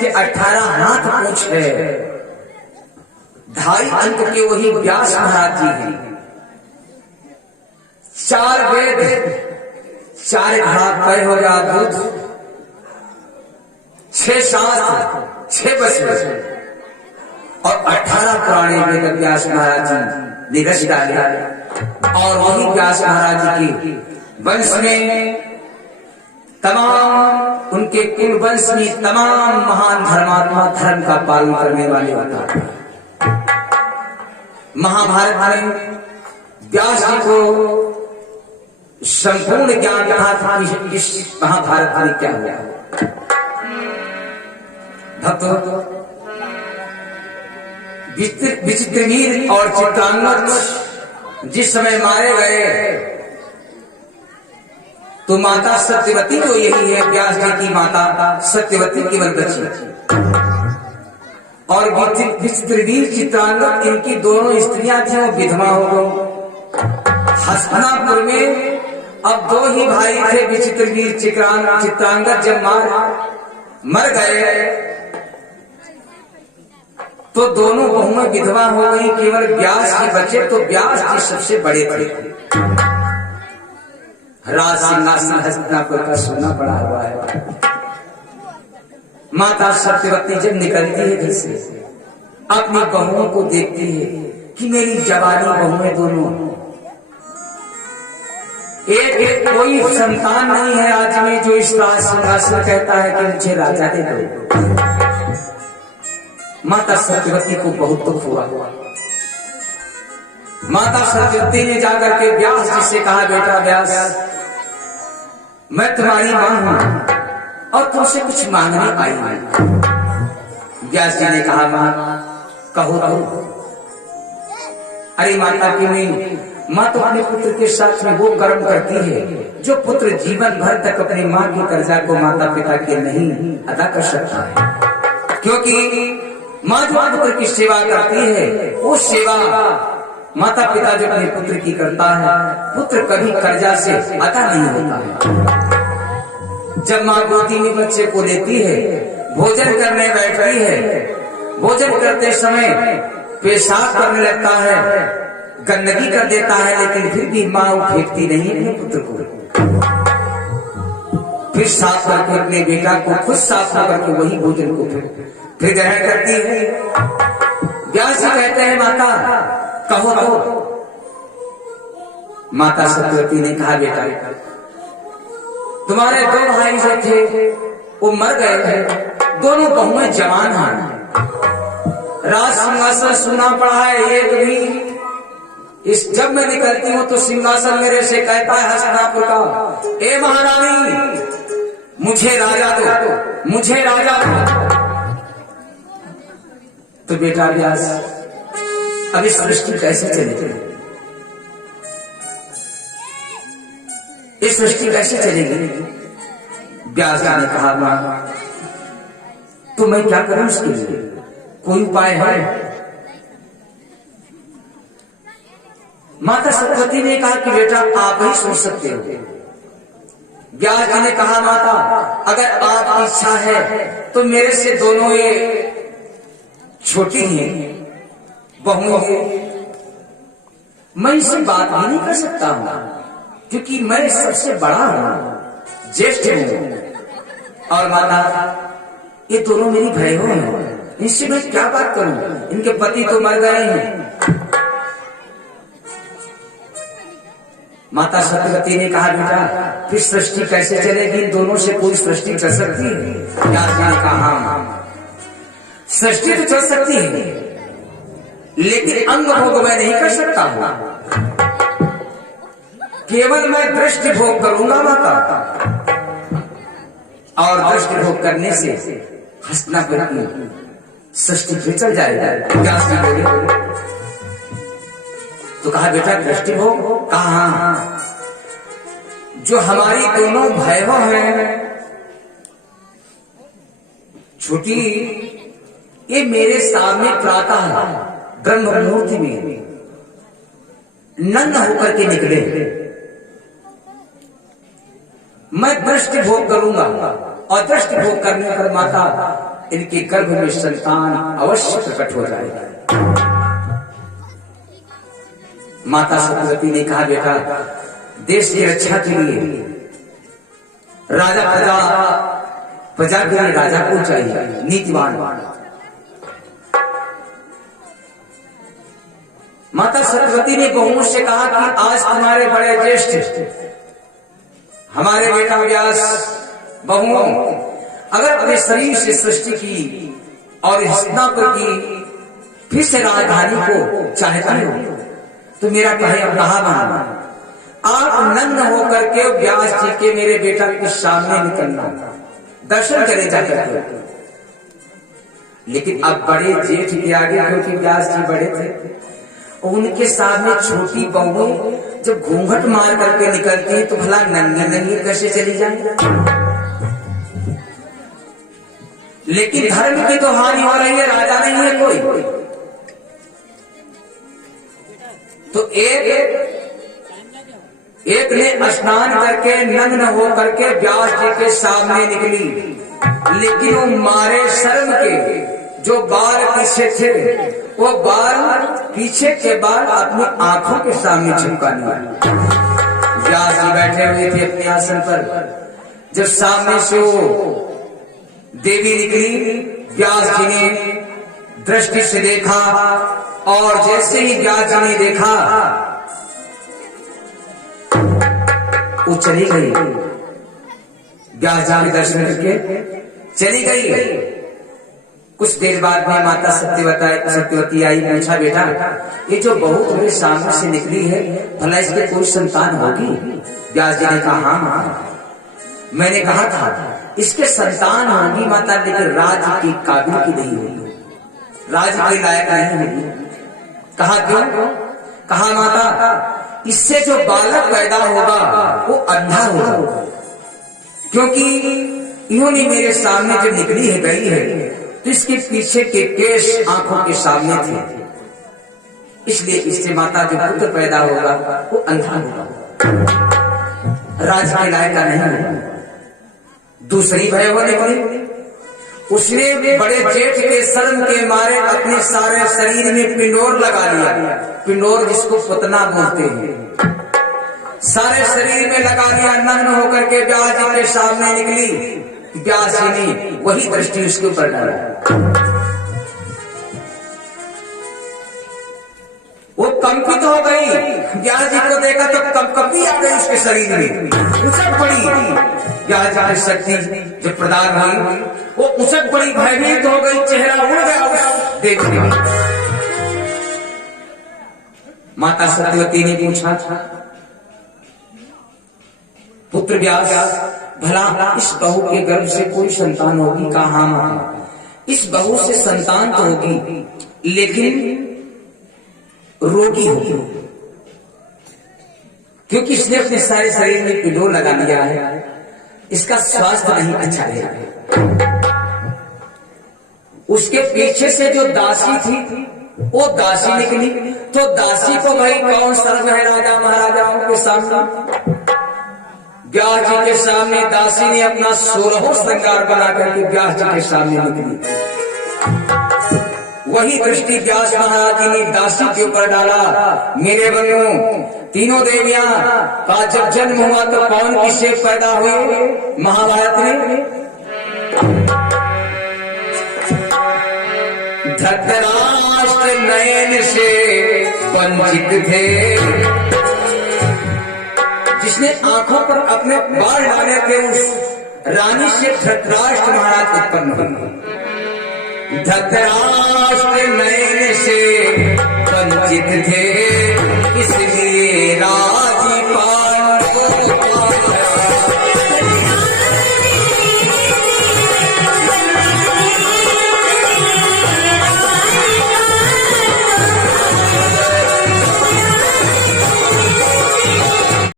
जिसके 18 हाथ पूछ है, 2.5 अंक के वही व्यास महाराज जी हैं। 4 वेद, 4 घड़ा तय हो गया दूध, 6 शास्त्र, 6 वचन और 18 पुराने वेद व्यास महाराज जी ने रच डाले। और वही व्यास महाराज जी के वंश में तमाम उनके कुल वंश में तमाम महान धर्मात्मा धर्म का पालन करने वाले होता है। महाभारत में व्यास जी को संपूर्ण ज्ञान था कि इस महाभारत में क्या हुआ। भक्तों, विचित्रवीर और चित्रांगद जिस समय मारे गए तो माता सत्यवती जो यही है व्यास जी की माता सत्यवती केवल बची, और विचित्रवीर चित्रांगद इनकी दोनों स्त्रियां थी, वो विधवा हो गई। हस्तिनापुर में अब 2 ही भाई थे, विचित्रवीर चित्रांगद जब मर गए तो दोनों बहुएं विधवा हो गई, केवल व्यास जी बचे। तो व्यास जी सबसे बड़े थे। राज सिंहासन हस्तिनापुर का सोना पड़ा हुआ है। माता सत्यवती जब निकलती है घर से, अपनी बहुओं को देखती है कि मेरी जवानी बहुएं दोनों, एक कोई संतान नहीं है आज में जो इस राज सिंहासन कहता है कि मुझे राजा दे दो। माता सत्यवती को बहुत दुख हुआ। माता सत्यवती ने जाकर के व्यास जी से कहा, बेटा व्यास, मैं तुम्हारी मां हूं और तुमसे कुछ मांगने आई हूं। व्यास जी ने कहा, मां कहो तो। अरे माता की नहीं, मां तो अपने पुत्र के साथ में वो कर्म करती है जो पुत्र जीवन भर तक अपनी मां की कर्जा को माता पिता के नहीं अदा कर सकता है। क्योंकि मां जो पुत्र की सेवा करती है, वो सेवा माता पिता जो अपने पुत्र की करता है, पुत्र कभी कर्जा से अदा नहीं होता है। जब मां गोदी में बच्चे को लेती है, भोजन करने बैठती है, भोजन करते समय पेशाब करने लगता है, गंदगी कर देता है, लेकिन फिर भी मां फेंकती नहीं अपने पुत्र को। फिर साफ करके अपने बेटा को खुद साफ करके वही भोजन को फिर ग्रहण करती है। व्यास जी कहते हैं, माता कहो तो। माता सत्यवती ने कहा, बेटा तुम्हारे 2 भाई जो थे वो मर गए थे, दोनों बहुएं जवान हैं। राज सिंहासन सुना पड़ा है, एक भी इस जब मैं निकलती हूं तो सिंहासन मेरे से कहता है हस्तिनापुर का, ए महारानी मुझे राजा दो, मुझे राजा दो। तो बेटा व्यास, अब इस सृष्टि कैसे चलेगी? इस सृष्टि कैसे चलेगी? व्यास जी ने कहा, मां तो मैं क्या करूं इसके लिए, कोई उपाय है? माता सत्यवती ने कहा कि बेटा आप ही सोच सकते हो। व्यास जी ने कहा, माता अगर आपकी इच्छा है तो मेरे से दोनों ये छोटी हैं, बहु है, मैं इससे बात भी नहीं कर सकता हूं क्योंकि मैं सबसे बड़ा हूं, ज्येष्ठ हूं। और माता ये दोनों मेरी बहनों हैं, इनसे मैं क्या बात करूं, इनके पति तो मर गए हैं। माता सत्यवती ने कहा, बेटा फिर सृष्टि कैसे चलेगी, इन दोनों से कोई सृष्टि चल सकती है? व्यास जी ने कहा, हाँ सृष्टि तो चल सकती है, लेकिन अंग भोग मैं नहीं कर सकता हूं, केवल मैं दृष्टि भोग करूंगा माता। और दृष्टि भोग करने से हस्तिनापुर की सृष्टि फिर चल जाएगा। व्यास जी बोले, तो कहा बेटा दृष्टि भोग, कहा जो हमारी दोनों भैरव हैं, छोटी ये मेरे सामने प्रातः ब्रह्म मुहूर्त में नंद होकर के निकले, मैं दृष्टि भोग करूंगा और दृष्टि भोग करने पर माता इनके गर्भ में संतान अवश्य प्रकट हो जाएगा। माता सत्यवती ने कहा, बेटा देश की रक्षा के लिए प्रजा के लिए राजा को चाहिए, नीतिवान। माता सत्यवती ने बहुओं से कहा कि आज तुम्हारे बड़े ज्येष्ठ हमारे बेटा व्यास बहुओं अगर अपने शरीर से सृष्टि की और हस्तिनापुर की फिर से राजधानी को चाहता हो तो मेरा कहा मानना, आप नंद होकर के व्यास जी के मेरे बेटा के सामने निकलना, दर्शन करे जाकर। लेकिन अब बड़े जेठ के आगे, क्योंकि व्यास जी बड़े थे, उनके सामने छोटी बहू जब घूंघट मार करके निकलती है तो भला नंगे नंगे कैसे चली जाए। लेकिन धर्म की तो हानि हो रही है, राजा नहीं है कोई। तो एक ने स्नान करके नग्न हो करके व्यास जी के सामने निकली, लेकिन वो मारे शर्म के जो बाल पीछे थे वो बाल पीछे के बाल अपनी आंखों के सामने चिपका लिया। व्यास जी बैठे हुए थे अपने आसन पर। जब सामने से वो देवी निकली, व्यास जी ने दृष्टि से देखा और जैसे ही व्यास जी ने देखा वो चली गई। व्यास जी के दर्शन करके चली गई। कुछ देर बाद में माता सत्यवती आई, पूछा, बेटा ये जो बहू तुम्हारे सामने से निकली है भला इसके कोई संतान होगी? व्यास जी ने कहा, हाँ मैंने कहा था इसके संतान होगी माता, लेकिन राज्य की काबिल की नहीं होगी, राज्य के लायक नहीं होगी। कहा क्यों? कहा माता इससे जो बालक पैदा होगा वो अंधा होगा, क्योंकि इन्होंने मेरे सामने जब निकली है गई है तो इसके पीछे के केश आंखों के सामने थे, इसलिए इससे माता जो पुत्र पैदा होगा वो अंधा होगा, राज के लायक नहीं होगा। दूसरी भय होने पड़ी, उसने बड़े जेठ के शर्म के मारे अपने सारे शरीर में पिंडोर लगा लिया। पिंडोर जिसको पुतना बोलते हैं, सारे शरीर में लगा लिया। नग्न होकर के व्यास जी के सामने निकली। व्यास जी ने वही दृष्टि उसके ऊपर डाला। वो कंपित हो गई। व्यास जी को देखा तो कंपकपी आ गई उसके शरीर में, उछक पड़ी। व्यास जी की शक्ति जब प्रदान हुई वो उछक पड़ी, भयभीत हो गई, चेहरा उड़ गया उस देखने। माता सत्यवती ने पूछा, पुत्र व्यास भला इस बहू के गर्भ से कोई संतान होगी? कहा, हाँ इस बहू से संतान तो होगी, लेकिन रोगी होगी, क्योंकि इसने अपने सारे शरीर में पिंडोर लगा लिया है, इसका स्वास्थ्य नहीं अच्छा है। उसके पीछे से जो दासी थी वो दासी निकली, तो दासी को भाई कौन शर्म है राजा महाराजाओं के सामने। व्यास जी के सामने दासी ने अपना 16 श्रृंगार बना करके व्यास जी के सामने निकली। वही दृष्टि व्यास महाराज जी ने दासी के ऊपर डाला। मेरे बंधुओं, तीनों देवियां का जब जन्म हुआ तो कौन किससे पैदा हुए? महाभारत में धृतराष्ट्र नयन से वंचित थे, जिसने आंखों पर अपने बाल डाले थे उस रानी से धृतराष्ट्र महाराज उत्पन्न हुए। धृतराष्ट्र नयन से वंचित थे,